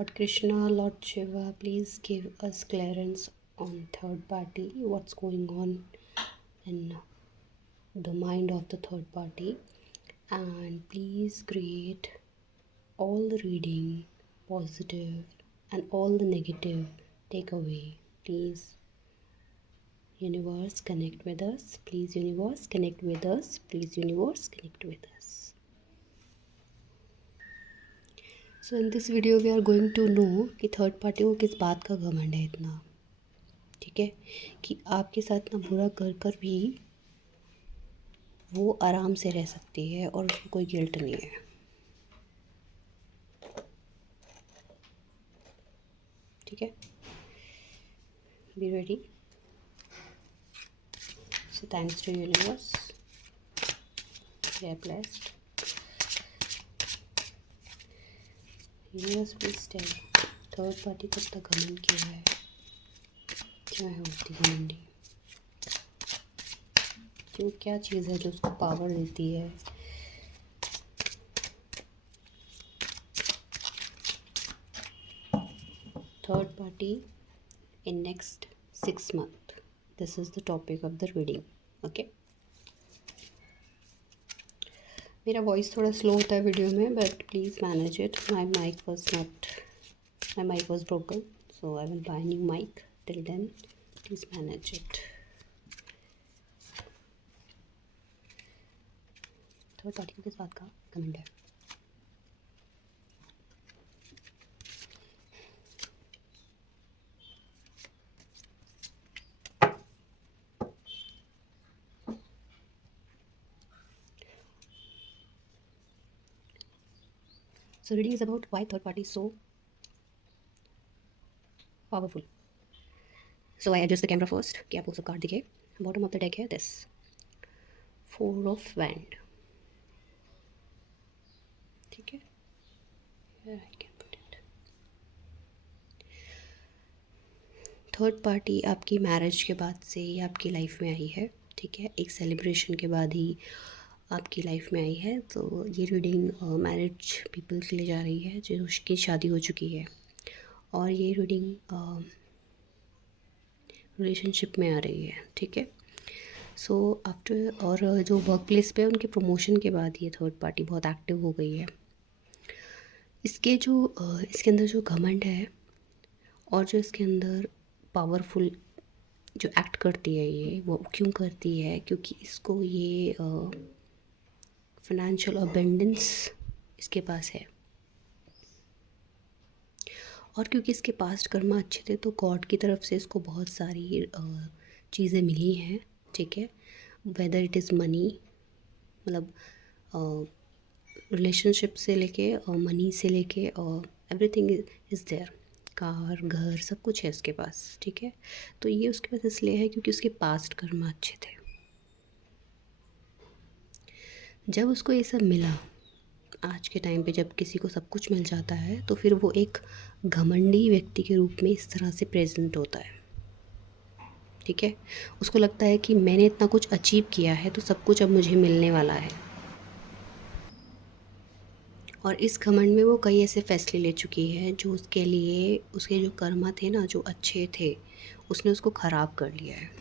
Lord Krishna, Lord Shiva, please give us clearance on third party, what's going on in the mind of the third party, and please create all the reading positive and all the negative take away. Please, universe, connect with us. Please, universe, connect with us. Please, universe, connect with us. So in this video we are going to know कि third party को किस बात का घमंड है इतना, ठीक है, कि आपके साथ इतना बुरा कर कर भी वो आराम से रह सकती है और उसको कोई गिल्ट नहीं है। ठीक है, be ready. So thanks to universe, we are blessed. Universe please tell third party को इतना घमंड क्यों है, क्यों है उतनी घमंडी, क्यों, क्या चीज़ है जो उसको पावर देती है। Third party in next 6 months. This is the topic of the reading. Okay. मेरा वॉइस थोड़ा स्लो होता है वीडियो में, but please manage it. My mic was broken, so I will buy new mic. Till then please manage it. Third party को किस बात का comment है? So reading is about why third party is so powerful. So I adjust the camera first कि आपको सब card दिखे। Bottom of the deck है दिस 4 of Wand। ठीक है, I can put it। Third party आपकी marriage के बाद से ही आपकी लाइफ में आई है। ठीक है, एक सेलिब्रेशन के बाद ही आपकी लाइफ में आई है। तो ये रीडिंग मैरिज पीपल के लिए जा रही है जो उसकी शादी हो चुकी है, और ये रीडिंग रिलेशनशिप में आ रही है। ठीक है, सो आफ्टर, और जो वर्क प्लेस पे उनके प्रमोशन के बाद ये थर्ड पार्टी बहुत एक्टिव हो गई है। इसके अंदर जो घमंड है और जो इसके अंदर पावरफुल जो एक्ट करती है ये, वो क्यों करती है? क्योंकि इसको ये फाइनेंशियल अबेंडेंस इसके पास है, और क्योंकि इसके पास्ट कर्मा अच्छे थे तो गॉड की तरफ से इसको बहुत सारी चीज़ें मिली हैं। ठीक है, वेदर इट इज़ मनी, मतलब रिलेशनशिप से लेके और मनी से लेके और एवरीथिंग इज़ देयर, कार, घर, सब कुछ है इसके पास। ठीक है, तो ये उसके पास इसलिए है क्योंकि उसके पास्ट कर्मा अच्छे थे। जब उसको ये सब मिला, आज के टाइम पे जब किसी को सब कुछ मिल जाता है तो फिर वो एक घमंडी व्यक्ति के रूप में इस तरह से प्रेजेंट होता है। ठीक है, उसको लगता है कि मैंने इतना कुछ अचीव किया है तो सब कुछ अब मुझे मिलने वाला है, और इस घमंड में वो कई ऐसे फैसले ले चुकी है जो उसके लिए, उसके जो कर्मा थे ना जो अच्छे थे, उसने उसको ख़राब कर लिया है।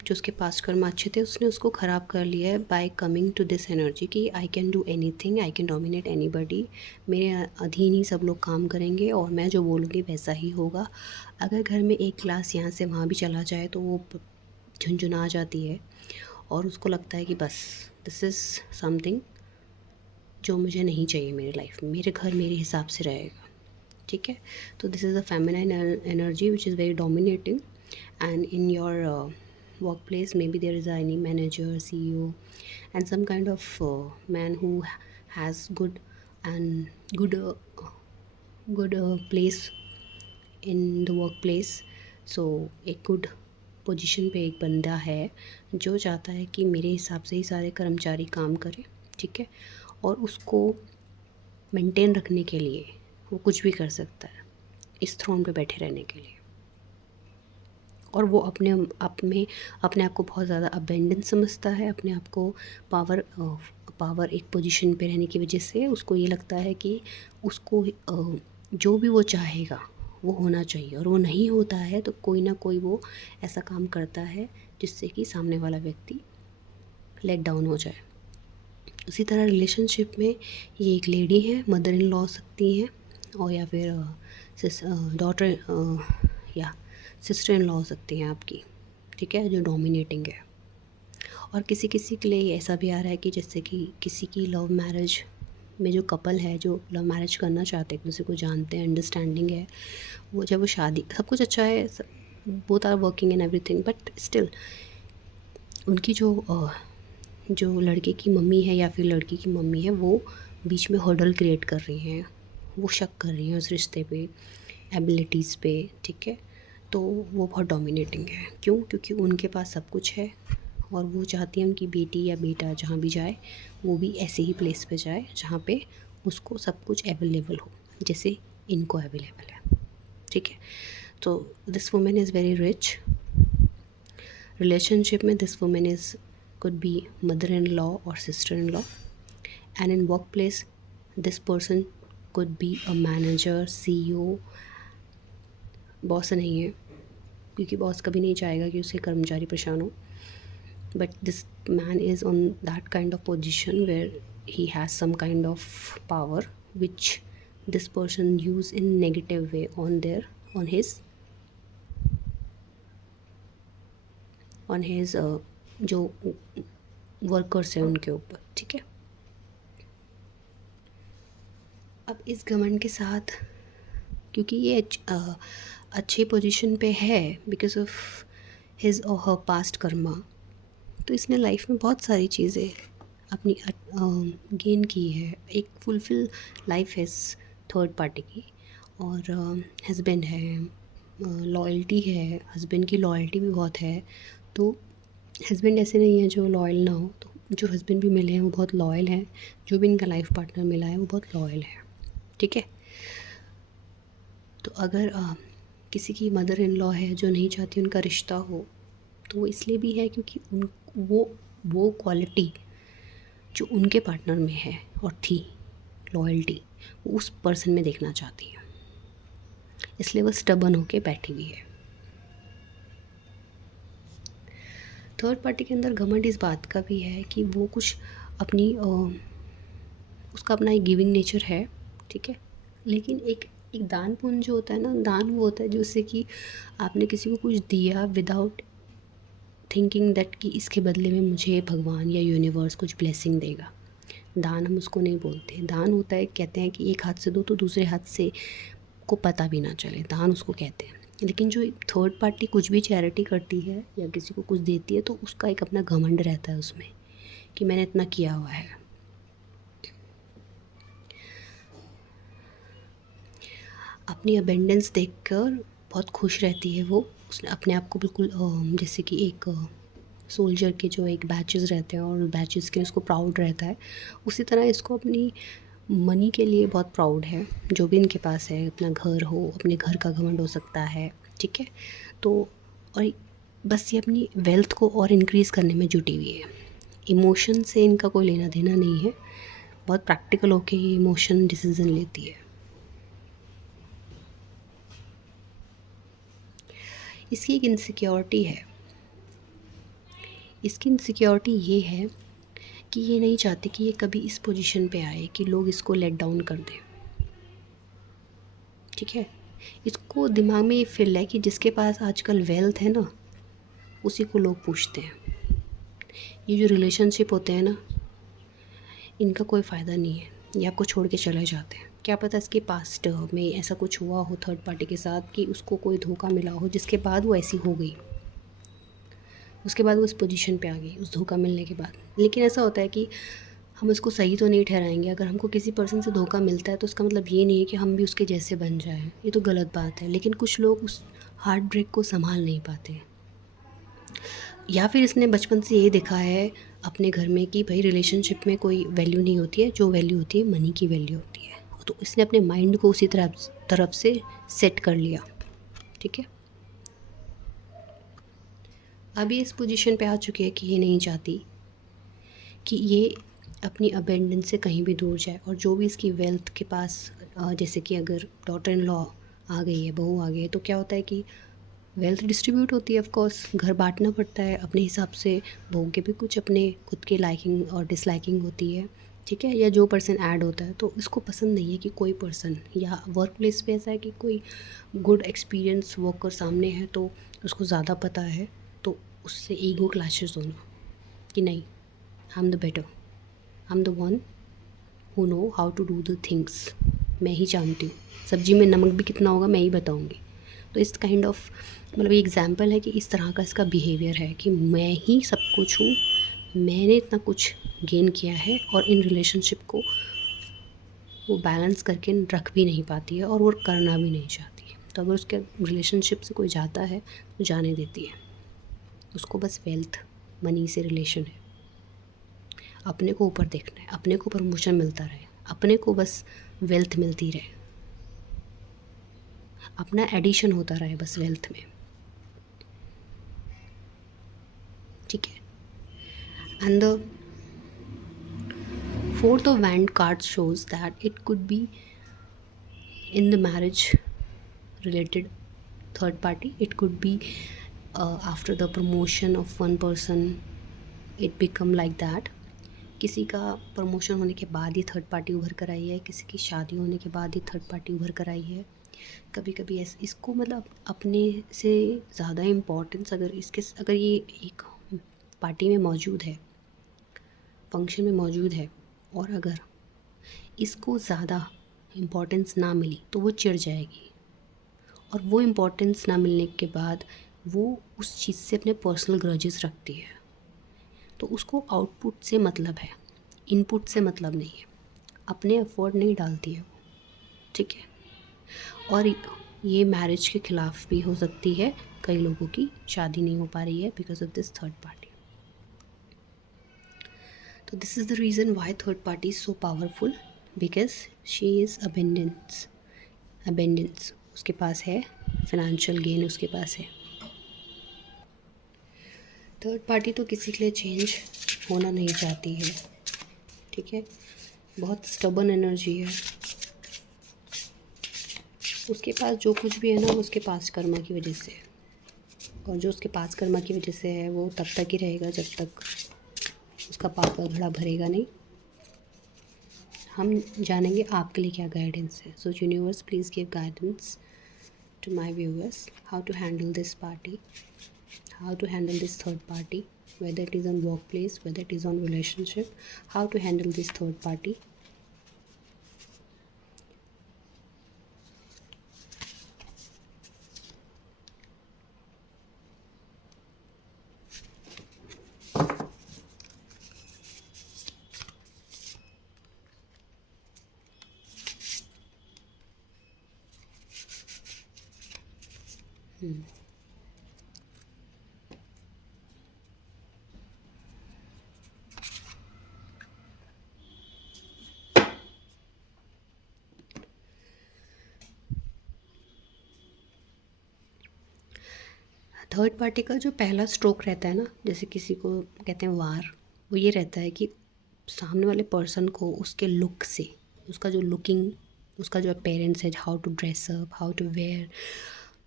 जो उसके पास्ट कर्म अच्छे थे उसने उसको ख़राब कर लिया है by coming to this energy कि I can do anything, I can dominate anybody, मेरे अधीन ही सब लोग काम करेंगे और मैं जो बोलूँगी वैसा ही होगा। अगर घर में एक गिलास यहाँ से वहाँ भी चला जाए तो वो झुंझुना जाती है, और उसको लगता है कि बस दिस इज़ समथिंग जो मुझे नहीं चाहिए मेरी लाइफ में, मेरे घर मेरे हिसाब से रहेगा। ठीक है, तो this is a feminine energy which is very dominating, and in your workplace maybe there is any manager, CEO, and some kind of man who has good and good place in the workplace। so एक good position पे एक बंदा है जो चाहता है कि मेरे हिसाब से ही सारे कर्मचारी काम करें। ठीक है, और उसको मेंटेन रखने के लिए वो कुछ भी कर सकता है इस थ्रोन पे बैठे रहने के लिए, और वो अपने आप को बहुत ज़्यादा अबेंडेंस समझता है, अपने आप को पावर, एक पोजीशन पे रहने की वजह से उसको ये लगता है कि उसको जो भी वो चाहेगा वो होना चाहिए, और वो नहीं होता है तो कोई ना कोई वो ऐसा काम करता है जिससे कि सामने वाला व्यक्ति लेट डाउन हो जाए। उसी तरह रिलेशनशिप में ये एक लेडी है, मदर इन लॉ हो सकती हैं, और या फिर डॉटर या सिस्टर इन लॉ हो सकती हैं आपकी, ठीक है, जो डोमिनेटिंग है। और किसी किसी के लिए ये ऐसा भी आ रहा है कि जैसे कि किसी की लव मैरिज में जो कपल है, जो लव मैरिज करना चाहते हैं, एक दूसरे को जानते हैं, अंडरस्टैंडिंग है, वो जब वो शादी, सब कुछ अच्छा है, both are working and everything, but still उनकी जो लड़के की मम्मी है या फिर लड़की की मम्मी है, वो बीच में हर्डल क्रिएट कर रही हैं, वो शक कर रही हैं उस रिश्ते पे, एबिलिटीज़ पे, ठीक है। तो वो बहुत डोमिनेटिंग है। क्यों? क्योंकि उनके पास सब कुछ है और वो चाहती हैं उनकी बेटी या बेटा जहाँ भी जाए वो भी ऐसे ही प्लेस पे जाए जहाँ पे उसको सब कुछ अवेलेबल हो, जैसे इनको अवेलेबल है, ठीक है। तो this women is very rich. Relationship में this women is could be mother-in-law or sister-in-law, and in workplace this person could be a manager, CEO, boss नहीं है क्योंकि बॉस कभी नहीं चाहेगा कि उसके कर्मचारी परेशान हो, but this man is on that kind of position where he has some kind of power which this person use in negative way on his जो वर्कर्स हैं उनके ऊपर, ठीक है। अब इस घमंड के साथ, क्योंकि ये अच्छे पोजीशन पे है बिकॉज ऑफ हिज और हर पास्ट कर्मा, तो इसने लाइफ में बहुत सारी चीज़ें अपनी गेन की है। एक फुलफिल लाइफ है थर्ड पार्टी की, और हस्बैंड है, लॉयल्टी है, हस्बैंड की लॉयल्टी भी बहुत है। तो हस्बैंड ऐसे नहीं है जो लॉयल ना हो, तो जो हस्बैंड भी मिले हैं वो बहुत लॉयल हैं, जो भी इनका लाइफ पार्टनर मिला है वो बहुत लॉयल है, ठीक है। तो अगर किसी की मदर इन लॉ है जो नहीं चाहती उनका रिश्ता हो, तो वो इसलिए भी है क्योंकि उन वो क्वालिटी जो उनके पार्टनर में है और थी, लॉयल्टी, वो उस पर्सन में देखना चाहती है, इसलिए वो स्टबन होके बैठी हुई है। थर्ड पार्टी के अंदर घमंड इस बात का भी है कि वो कुछ अपनी उसका अपना एक गिविंग नेचर है, ठीक है, लेकिन एक दान पुण्य जो होता है ना, दान वो होता है जिससे कि आपने किसी को कुछ दिया विदाउट थिंकिंग दैट कि इसके बदले में मुझे भगवान या यूनिवर्स कुछ ब्लेसिंग देगा। दान हम उसको नहीं बोलते। दान होता है, कहते हैं कि एक हाथ से दो तो दूसरे हाथ से को पता भी ना चले, दान उसको कहते हैं। लेकिन जो थर्ड पार्टी कुछ भी चैरिटी करती है या किसी को कुछ देती है तो उसका एक अपना घमंड रहता है उसमें कि मैंने इतना किया हुआ है। अपनी अबेंडेंस देखकर बहुत खुश रहती है वो, उसने अपने आप को बिल्कुल जैसे कि एक सोल्जर के जो एक बैचेस रहते हैं और बैचेस के उसको प्राउड रहता है, उसी तरह इसको अपनी मनी के लिए बहुत प्राउड है। जो भी इनके पास है, अपना घर हो, अपने घर का घमंड हो सकता है, ठीक है। तो और बस ये अपनी वेल्थ को और इंक्रीज़ करने में जुटी हुई है। इमोशन से इनका कोई लेना देना नहीं है, बहुत प्रैक्टिकल होके ये इमोशन डिसीज़न लेती है। इसकी एक इनसिक्योरिटी है। इसकी इनसिक्योरिटी ये है कि ये नहीं चाहती कि ये कभी इस पोजीशन पे आए कि लोग इसको लेट डाउन कर दें, ठीक है। इसको दिमाग में ये फील है कि जिसके पास आजकल वेल्थ है ना, उसी को लोग पूछते हैं। ये जो रिलेशनशिप होते हैं ना, इनका कोई फ़ायदा नहीं है, ये आपको छोड़ के चले जाते हैं। क्या पता इसके पास्ट में ऐसा कुछ हुआ हो थर्ड पार्टी के साथ कि उसको कोई धोखा मिला हो जिसके बाद वो ऐसी हो गई, उसके बाद वो इस पोजीशन पे आ गई उस धोखा मिलने के बाद। लेकिन ऐसा होता है कि हम उसको सही तो नहीं ठहराएंगे। अगर हमको किसी पर्सन से धोखा मिलता है तो उसका मतलब ये नहीं है कि हम भी उसके जैसे बन जाएं, ये तो गलत बात है। लेकिन कुछ लोग उस हार्ट ब्रेक को संभाल नहीं पाते, या फिर इसने बचपन से ये देखा है अपने घर में कि भाई रिलेशनशिप में कोई वैल्यू नहीं होती है, जो वैल्यू होती है मनी की वैल्यू होती है। तो इसने अपने माइंड को उसी तरफ से सेट कर लिया, ठीक है। अभी इस पोजीशन पे आ चुकी है कि ये नहीं चाहती कि ये अपनी अबेंडेंस से कहीं भी दूर जाए, और जो भी इसकी वेल्थ के पास जैसे कि अगर डॉटर इन लॉ आ गई है, बहू आ गई है, तो क्या होता है कि वेल्थ डिस्ट्रीब्यूट होती है। ऑफ कोर्स घर बांटना पड़ता है अपने हिसाब से, बहू के भी कुछ अपने खुद की लाइकिंग और डिसलाइकिंग होती है, ठीक है, या जो पर्सन ऐड होता है तो इसको पसंद नहीं है कि कोई पर्सन, या वर्क प्लेस पे ऐसा है कि कोई गुड एक्सपीरियंस वर्कर सामने है तो उसको ज़्यादा पता है, तो उससे ईगो क्लैशेस होना कि नहीं, I am the better, I am the one who know how to do the things, मैं ही जानती हूँ, सब्जी में नमक भी कितना होगा मैं ही बताऊँगी। तो इस काइंड ऑफ मतलब ये एग्जाम्पल है कि इस तरह का इसका बिहेवियर है कि मैं ही सब कुछ हूँ, मैंने इतना कुछ गेन किया है, और इन रिलेशनशिप को वो बैलेंस करके रख भी नहीं पाती है और वो करना भी नहीं चाहती है। तो अगर उसके रिलेशनशिप से कोई जाता है तो जाने देती है, उसको बस वेल्थ मनी से रिलेशन है, अपने को ऊपर देखना है, अपने को प्रमोशन मिलता रहे, अपने को बस वेल्थ मिलती रहे, अपना एडिशन होता रहे बस वेल्थ में, ठीक है। And the fourth of wand card shows that it could be in the marriage related third party, it could be after the promotion of one person it become like that, किसी का promotion होने के बाद ही third party उभर कर आई है, किसी की शादी होने के बाद ही थर्ड पार्टी उभर कर आई है। कभी कभी ऐसे इसको मतलब अपने से ज़्यादा इम्पोर्टेंस अगर ये एक पार्टी में मौजूद है, फंक्शन में मौजूद है, और अगर इसको ज़्यादा इम्पोर्टेंस ना मिली तो वो चिढ़ जाएगी, और वो इम्पोर्टेंस ना मिलने के बाद वो उस चीज़ से अपने पर्सनल ग्रजेस रखती है। तो उसको आउटपुट से मतलब है, इनपुट से मतलब नहीं है, अपने एफर्ट नहीं डालती है वो, ठीक है। और ये मैरिज के ख़िलाफ़ भी हो सकती है, कई लोगों की शादी नहीं हो पा रही है because of this third party. तो this is the reason why third party is so powerful, because she is abundance उसके पास है, फाइनेंशियल गेन उसके पास है। थर्ड पार्टी तो किसी के लिए चेंज होना नहीं चाहती है, ठीक है, बहुत स्टबर्न एनर्जी है उसके पास। जो कुछ भी है ना, उसके पास कर्मा की वजह से, और जो उसके पास कर्मा की वजह से है वो तब तक ही रहेगा जब तक उसका पाप का घड़ा भरेगा नहीं। हम जानेंगे आपके लिए क्या गाइडेंस है। So universe please give guidance to my viewers, how to handle this party, how to handle this third party, whether it is on workplace, whether it is on relationship, how to handle this third party. Third party का जो पहला stroke रहता है ना, जैसे किसी को कहते हैं वार, वो ये रहता है कि सामने वाले पर्सन को उसके लुक से, उसका जो लुकिंग, उसका जो अपेरेंस है, how to dress up, how to wear,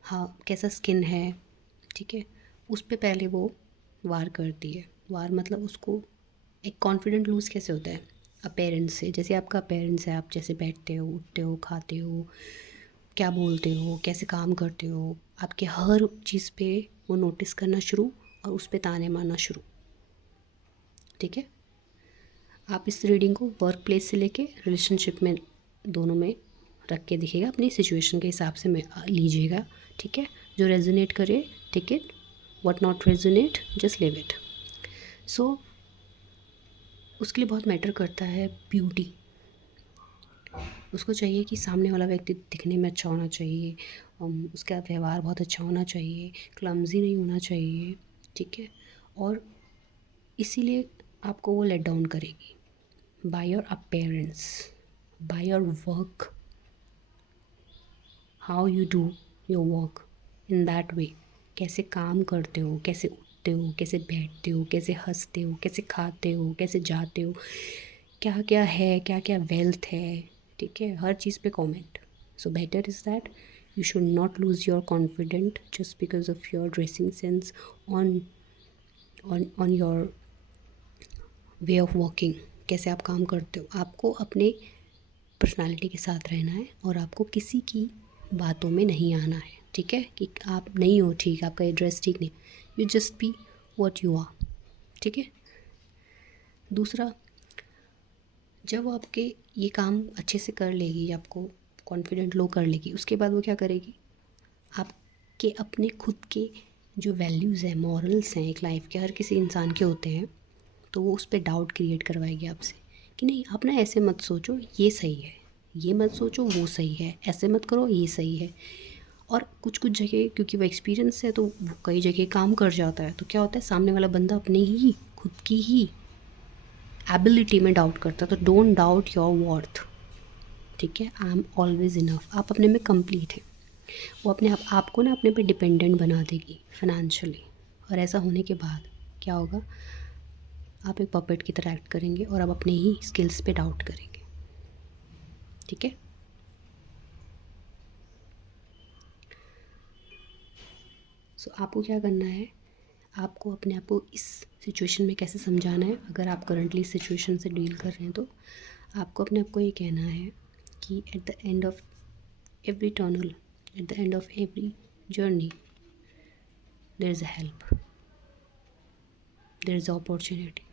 हाँ कैसा स्किन है, ठीक है, उस पर पहले वो वार करती है। वार मतलब उसको एक कॉन्फिडेंट लूज़ कैसे होता है, अपेरेंस से। जैसे आपका अपेरेंस है, आप जैसे बैठते हो, उठते हो, खाते हो, क्या बोलते हो, कैसे काम करते हो, आपके हर चीज़ पे वो नोटिस करना शुरू और उस पे ताने मारना शुरू, ठीक है। आप इस रीडिंग को वर्क प्लेस से लेके रिलेशनशिप में दोनों में रख के देखिएगा, अपनी सिचुएशन के हिसाब से में लीजिएगा, ठीक है। जो रेजोनेट करे take it, what not resonate just leave it. So उसके लिए बहुत मैटर करता है ब्यूटी। उसको चाहिए कि सामने वाला व्यक्ति दिखने में अच्छा होना चाहिए, उसका व्यवहार बहुत अच्छा होना चाहिए, क्लमजी नहीं होना चाहिए, ठीक है। और इसीलिए आपको वो लेट डाउन करेगी by your appearance, by your work, how you do your work in that way, कैसे काम करते हो, कैसे उठते हो, कैसे बैठते हो, कैसे हंसते हो, कैसे खाते हो, कैसे जाते हो, क्या क्या है, क्या क्या वेल्थ है, ठीक है, हर चीज़ पे comment. So better is that you should not lose your confident just because of your dressing sense on on your way of working. कैसे आप काम करते हो, आपको अपने पर्सनालिटी के साथ रहना है और आपको किसी की बातों में नहीं आना है, ठीक है, कि आप नहीं हो ठीक, आपका ये ड्रेस ठीक नहीं. You just be what you are, ठीक है. दूसरा, जब वो आपके ये काम अच्छे से कर लेगी, आपको कॉन्फिडेंट लो कर लेगी, उसके बाद वो क्या करेगी, आपके अपने खुद के जो वैल्यूज़ हैं, मॉरल्स हैं एक लाइफ के, हर किसी इंसान के होते हैं, तो वो उस पर डाउट क्रिएट करवाएगी आपसे कि नहीं आप ना ऐसे मत सोचो, ये सही है, ये मत सोचो वो सही है, ऐसे मत करो ये सही है. और कुछ कुछ जगह क्योंकि वो एक्सपीरियंस है तो वो कई जगह काम कर जाता है, तो क्या होता है सामने वाला बंदा अपने ही खुद की ही एबिलिटी में डाउट करता है. तो डोंट डाउट योर वर्थ, ठीक है. आई एम ऑलवेज इनफ, आप अपने में कंप्लीट हैं. वो अपने आप आपको ना अपने पे डिपेंडेंट बना देगी फाइनेंशियली. और ऐसा होने के बाद क्या होगा, आप एक पपेट की तरह एक्ट करेंगे और आप अपने ही स्किल्स पे डाउट करेंगे, ठीक है. सो आपको क्या करना है, आपको अपने आप को इस सिचुएशन में कैसे समझाना है. अगर आप करंटली इस सिचुएशन से डील कर रहे हैं तो आपको अपने आप को ये कहना है कि at the end of every tunnel, at the end of every journey there is a help, there is a opportunity,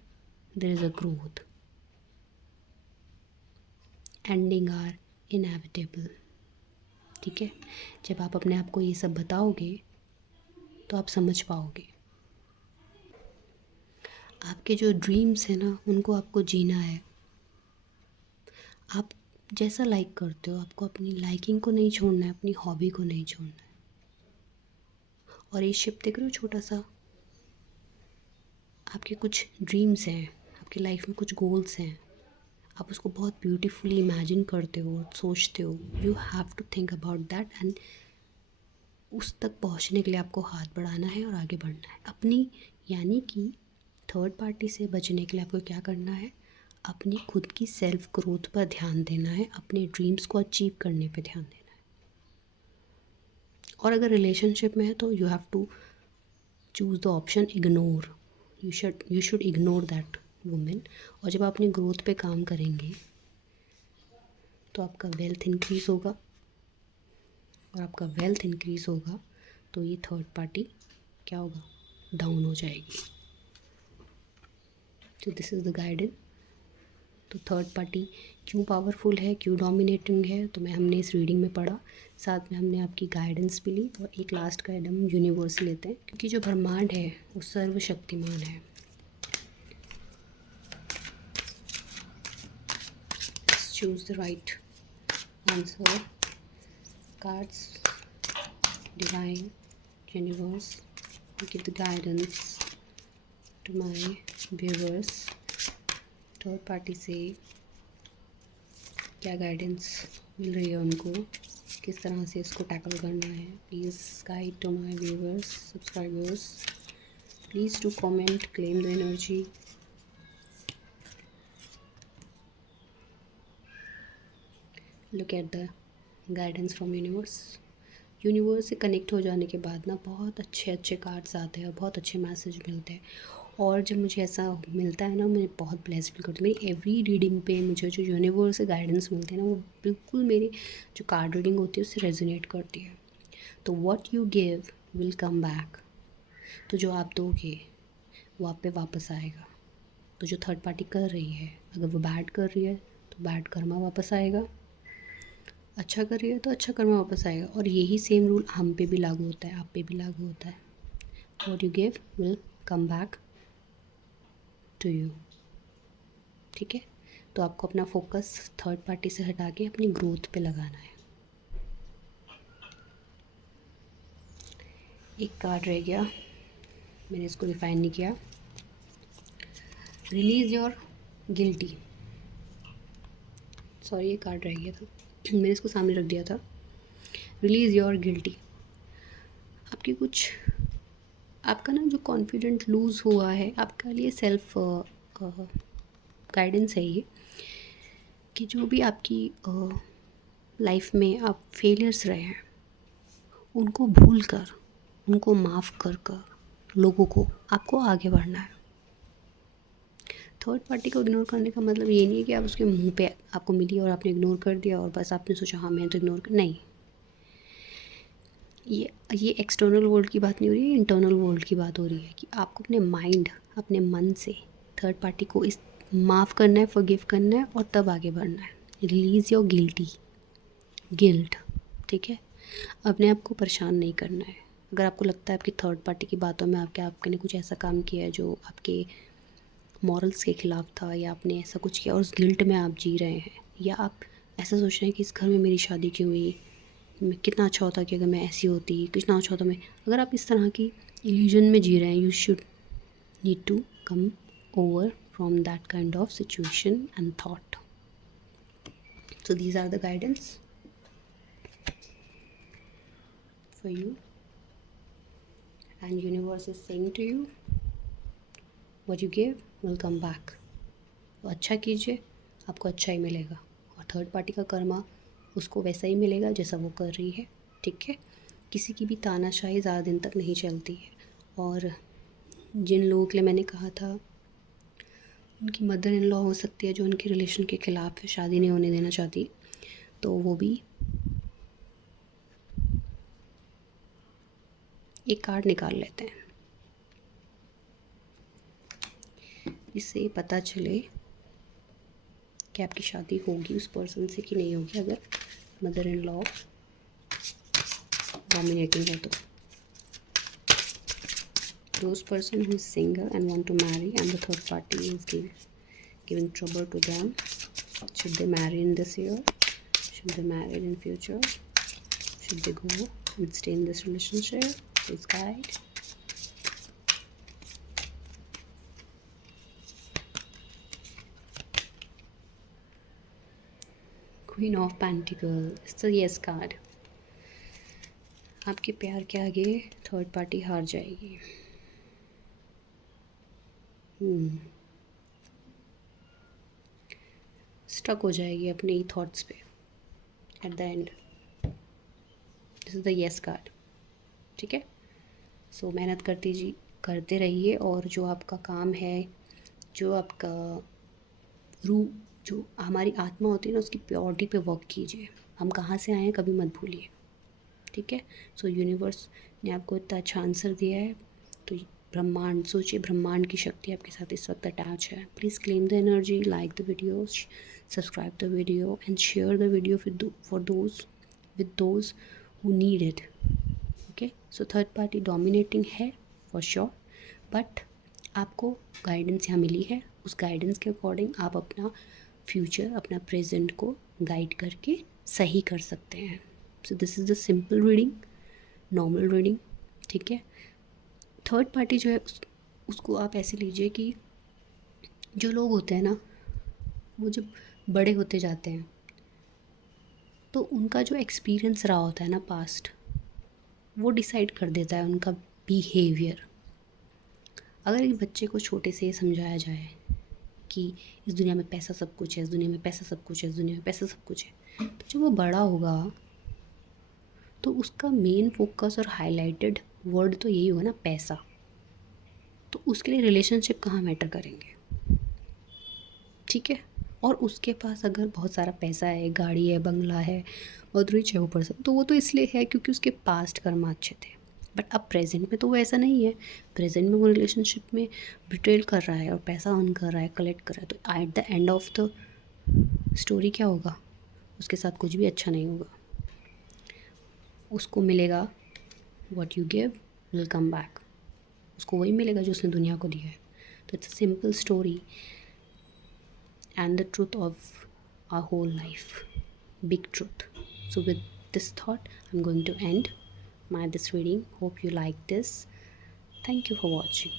there is a growth. Ending are inevitable, ठीक है. जब आप अपने आप को ये सब बताओगे तो आप समझ पाओगे. आपके जो ड्रीम्स हैं ना, उनको आपको जीना है. आप जैसा लाइक करते हो, आपको अपनी लाइकिंग को नहीं छोड़ना है, अपनी हॉबी को नहीं छोड़ना है. और ये शिप देख रहे हो छोटा सा, आपके कुछ ड्रीम्स हैं, आपकी लाइफ में कुछ गोल्स हैं, आप उसको बहुत ब्यूटीफुली इमेजिन करते हो, सोचते हो. You have to think about that and उस तक पहुंचने के लिए आपको हाथ बढ़ाना है और आगे बढ़ना है अपनी. यानी कि थर्ड पार्टी से बचने के लिए आपको क्या करना है, अपनी खुद की सेल्फ ग्रोथ पर ध्यान देना है, अपने ड्रीम्स को अचीव करने पे ध्यान देना है. और अगर रिलेशनशिप में है तो you have to choose the option ignore. You should ignore that women. और जब आप अपनी ग्रोथ पे काम करेंगे तो आपका वेल्थ इंक्रीज़ होगा. और आपका वेल्थ इंक्रीज़ होगा तो ये थर्ड पार्टी क्या होगा, डाउन हो जाएगी. तो दिस इज़ द गाइडेंस. तो थर्ड पार्टी क्यों पावरफुल है, क्यों डोमिनेटिंग है, तो मैं हमने इस रीडिंग में पढ़ा. साथ में हमने आपकी गाइडेंस भी ली. और एक लास्ट गाइड हम यूनिवर्स लेते हैं, क्योंकि जो ब्रह्मांड है वो सर्वशक्तिमान है. Choose the right answer. Cards, divine, universe, give the guidance to my viewers. Third party से क्या गाइडेंस मिल रही है उनको, किस तरह से इसको टैकल करना है. Please guide to my viewers, subscribers. Please do comment, claim the energy. Look at the guidance from universe. Universe से कनेक्ट हो जाने के बाद ना बहुत अच्छे अच्छे कार्ड्स आते हैं और बहुत अच्छे मैसेज मिलते हैं. और जब मुझे ऐसा मिलता है ना, मैं बहुत ब्लेस्ड फील करती हूँ. मेरी एवरी रीडिंग पे मुझे जो यूनिवर्स से गाइडेंस मिलते हैं ना, वो बिल्कुल मेरी जो कार्ड रीडिंग होती है उससे रेजोनेट करती है. तो what you give will come back. तो जो आप दोगे वो आप पे वापस आएगा. तो जो थर्ड पार्टी कर रही है, अगर वो बैड कर रही है तो बैड कर्मा वापस आएगा, अच्छा कर रही है तो अच्छा कर्मा वापस आएगा. और यही सेम रूल हम पे भी लागू होता है, आप पे भी लागू होता है. What you give will come back to you, ठीक है. तो आपको अपना फोकस थर्ड पार्टी से हटा के अपनी ग्रोथ पे लगाना है. एक कार्ड रह गया, मैंने इसको डिफाइन नहीं किया. Release your guilty. सॉरी, ये कार्ड रह गया था, मैंने इसको सामने रख दिया था. Release your guilty. आपकी कुछ, आपका ना जो कॉन्फिडेंट लूज़ हुआ है, आपका लिए सेल्फ गाइडेंस है ये कि जो भी आपकी लाइफ में आप फेलियर्स रहे हैं उनको भूल कर, उनको माफ़ कर कर लोगों को आपको आगे बढ़ना है। थर्ड पार्टी को इग्नोर करने का मतलब ये नहीं है कि आप उसके मुंह पे आपको मिली और आपने इग्नोर कर दिया और बस आपने सोचा हाँ मैं तो इग्नोर कर, नहीं। ये एक्सटर्नल वर्ल्ड की बात नहीं हो रही है, इंटरनल वर्ल्ड की बात हो रही है कि आपको अपने माइंड, अपने मन से थर्ड पार्टी को इस माफ़ करना है, फॉरगिव करना है और तब आगे बढ़ना है। रिलीज़ योर गिल्ट, ठीक है। अपने आप को परेशान नहीं करना है। अगर आपको लगता है आपकी थर्ड पार्टी की बातों में आपके ने कुछ ऐसा काम किया है जो आपके मॉरल्स के ख़िलाफ़ था, या आपने ऐसा कुछ किया और उस गिल्ट में आप जी रहे हैं, या आप ऐसा सोच रहे हैं कि इस घर में मेरी शादी क्यों हुई, मैं कितना अच्छा होता कि अगर मैं ऐसी होती, कितना अच्छा होता मैं। अगर आप इस तरह की इल्यूजन में जी रहे हैं, you should need to come over from that kind of situation and thought. So these are the guidance for you, and universe is saying to you what you give will come back. तो अच्छा कीजिए, आपको अच्छा ही मिलेगा, और third party का कर्मा उसको वैसा ही मिलेगा जैसा वो कर रही है, ठीक है। किसी की भी तानाशाही ज़्यादा दिन तक नहीं चलती है, और जिन लोगों के लिए मैंने कहा था उनकी मदर इन लॉ हो सकती है जो उनके रिलेशन के ख़िलाफ़ है, शादी नहीं होने देना चाहती, तो वो भी एक कार्ड निकाल लेते हैं, इससे पता चले कि आपकी शादी होगी उस पर्सन से कि नहीं होगी, अगर मदर इन लॉ डोमिनेटिंग हो तो। Those person who is single and want to marry and the third party is giving trouble to them, should they marry in this year, should they marry in future, should they go and stay in this relationship, please guide. Queen of Pentacles, it's the yes card. आपके प्यार के आगे third party हार जाएगी। Stuck हो जाएगी अपने ही thoughts पे eight the and. This is the yes card, ठीक है। सो मेहनत करते रहिए, और जो आपका काम है, जो आपका रूह, जो हमारी आत्मा होती है ना, उसकी प्योरिटी पे वर्क कीजिए। हम कहाँ से आए हैं कभी मत भूलिए, ठीक है। सो यूनिवर्स ने आपको इतना अच्छा आंसर दिया है, तो ब्रह्मांड, सोचिए ब्रह्मांड की शक्ति आपके साथ इस वक्त अटैच है। Please claim the energy, like the video, subscribe the video and share the video for those who need it, okay. So third party dominating है फॉर श्योर, बट आपको गाइडेंस यहाँ मिली है, उस गाइडेंस के अकॉर्डिंग आप अपना future, अपना present को गाइड करके सही कर सकते हैं। So this is the simple reading, normal reading, ठीक है। थर्ड पार्टी जो है उसको आप ऐसे लीजिए कि जो लोग होते हैं ना, वो जब बड़े होते जाते हैं तो उनका जो एक्सपीरियंस रहा होता है ना पास्ट, वो डिसाइड कर देता है उनका बिहेवियर। अगर एक बच्चे को छोटे से समझाया जाए कि इस दुनिया में पैसा सब कुछ है, इस दुनिया में पैसा सब कुछ है, इस दुनिया में पैसा सब कुछ है, तो जब वो बड़ा होगा तो उसका मेन फोकस और हाईलाइटेड वर्ड तो यही होगा ना, पैसा। तो उसके लिए रिलेशनशिप कहाँ मैटर करेंगे, ठीक है। और उसके पास अगर बहुत सारा पैसा है, गाड़ी है, बंगला है, बहुत रिच है वो पर्सन, तो वो तो इसलिए है क्योंकि उसके पास्ट कर्म अच्छे थे। बट अब प्रेजेंट में तो वो ऐसा नहीं है। प्रेजेंट में वो रिलेशनशिप में बिट्रेल कर रहा है और पैसा अर्न कर रहा है, कलेक्ट कर रहा है, तो eight the end of the story क्या होगा, उसके साथ कुछ भी अच्छा नहीं होगा। उसको मिलेगा what you give will come back, उसको वही मिलेगा जो उसने दुनिया को दिया है। तो it's a simple story and the truth of our whole life, big truth. So with this thought I'm going to end this reading. Hope you like this. Thank you for watching.